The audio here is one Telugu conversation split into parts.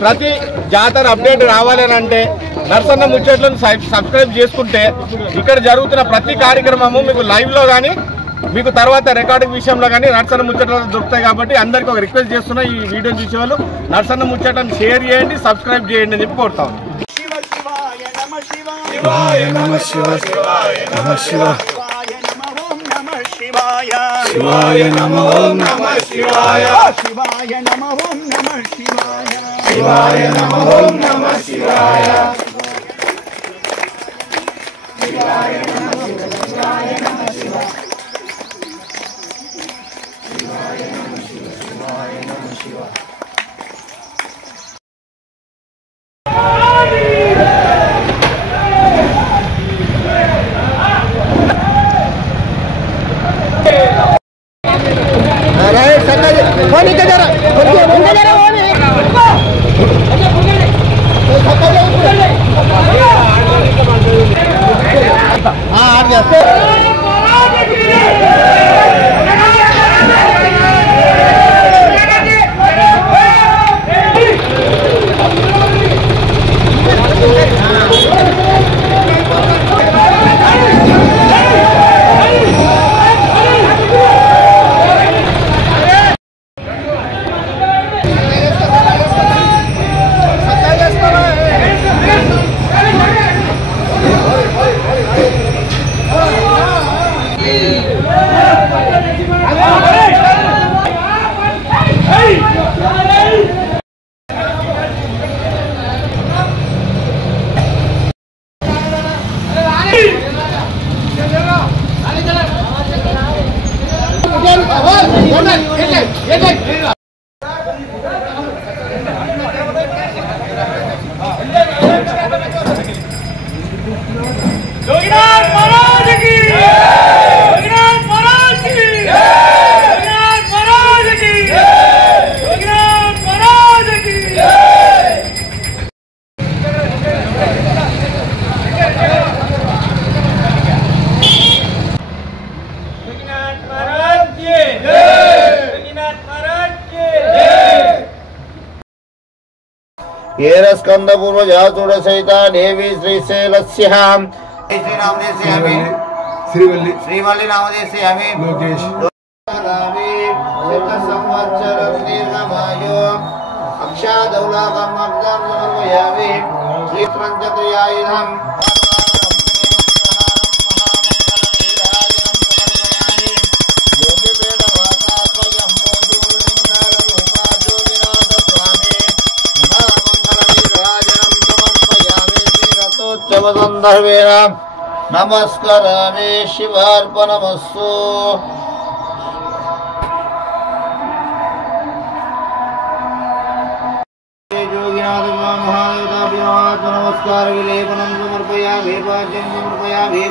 ప్రతి జాతర అప్డేట్ రావాలంటే నర్సన్న ముచ్చట్లను సబ్స్క్రైబ్ చేసుకుంటే ఇక్కడ జరుగుతున్న ప్రతి కార్యక్రమము మీకు లైవ్లో కానీ మీకు తర్వాత రికార్డింగ్ విషయంలో కానీ నర్సన్న ముచ్చట్లు దొరుకుతాయి. కాబట్టి అందరికీ ఒక రిక్వెస్ట్ చేస్తున్నా, ఈ వీడియో చూసేవాళ్ళు నర్సన్న ముచ్చట్లను షేర్ చేయండి, సబ్స్క్రైబ్ చేయండి అని చెప్పి కోరుతాం. శివాయ నమః శివాయ నమః శివాయ శివాయ నమః ఓం నమః శివాయ శివాయ నమః ఓం నమః శివాయ శివాయ నమః ఓం నమః శివాయ శివాయ నమః శివాయ నమః శివాయ శివాయ నమః శివాయ నమః శివాయ स्कंद पूर्व जातुड़ सहिता देवी श्रीशैलस्य श्रीनामदेशयामि श्रीवल्ली श्रीवल्ली नामदेशयामि लोकेश संवत्सरं दीर्घमायु अक्षादौलाकम् अब्दं समर्पयामि श्रीत्रञ्चतुर्यायुधम् नमस्कारामि शिवार्पणमस्तु नमस्कार विलेपनं समर्पयामि पाद्यं समर्पयामि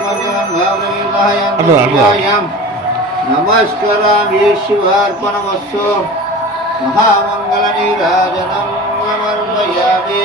नमस्कारामि शिवार्पणमस्तु महामंगलनीराजनं समर्पयामि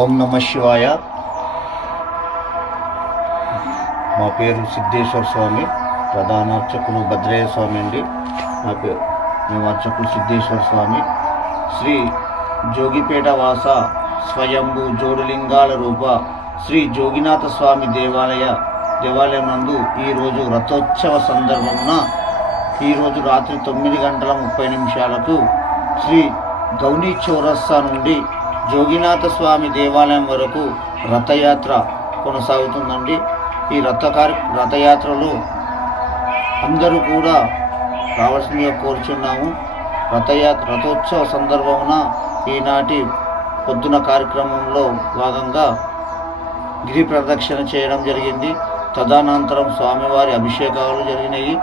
ओम नमः शिवाय మా పేరు సిద్ధేశ్వర స్వామి ప్రధాన అర్చకులు భద్రయ్య స్వామి అండి నా పేరు మేము అర్చకులు సిద్ధేశ్వర స్వామి శ్రీ జోగిపేట వాస స్వయంభూ జోడులింగాల రూప శ్రీ జోగినాథ స్వామి దేవాలయం నందు ఈరోజు రథోత్సవ సందర్భమున ఈరోజు రాత్రి 9:30 శ్రీ గౌనీ చౌరస్తా నుండి జోగినాథ స్వామి దేవాలయం వరకు రథయాత్ర కొనసాగుతుందండి. ఈ రథయాత్రలో అందరూ కూడా రావాల్సిందిగా కోరుచున్నాము. రథోత్సవ సందర్భమున ఈనాటి పొద్దున కార్యక్రమంలో భాగంగా గిరి ప్రదక్షిణ చేయడం జరిగింది. తదనంతరం స్వామివారి అభిషేకాలు జరిగినాయి.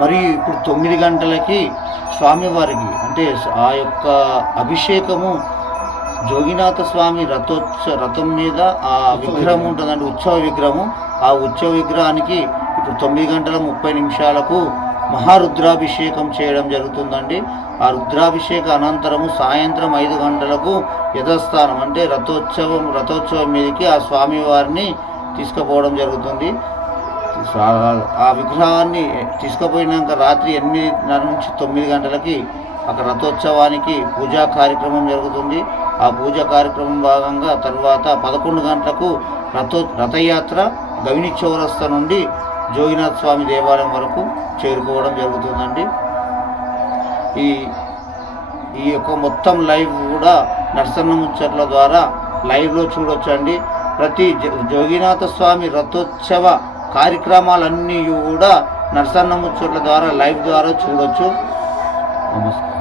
మరి ఇప్పుడు 9 గంటలకి స్వామివారికి అంటే ఆ యొక్క అభిషేకము జోగినాథ స్వామి రథం మీద ఆ విగ్రహం ఉంటుందండి, ఉత్సవ విగ్రహము. ఆ ఉత్సవ విగ్రహానికి ఇప్పుడు 9 గంటల 30 నిమిషాలకు మహారుద్రాభిషేకం చేయడం జరుగుతుందండి. ఆ రుద్రాభిషేక అనంతరము సాయంత్రం 5 గంటలకు యథస్థానం అంటే రథోత్సవం మీదకి ఆ స్వామివారిని తీసుకుపోవడం జరుగుతుంది. ఆ విగ్రహాన్ని తీసుకుపోయినాక రాత్రి 8:30 నుంచి 9 గంటలకి అక్కడ రథోత్సవానికి పూజా కార్యక్రమం జరుగుతుంది. ఆ పూజా కార్యక్రమం భాగంగా తర్వాత 11 గంటలకు రథయాత్ర గవిని చౌరస్తా నుండి జోగినాథ స్వామి దేవాలయం వరకు చేరుకోవడం జరుగుతుందండి. ఈ యొక్క మొత్తం లైవ్ కూడా నరసన్న ముచ్చట్ల ద్వారా లైవ్లో చూడొచ్చండి. ప్రతి జోగినాథ స్వామి రథోత్సవ కార్యక్రమాలన్నీ కూడా నరసన్న ముచ్చట్ల ద్వారా లైవ్ ద్వారా చూడొచ్చు. నమస్కారం.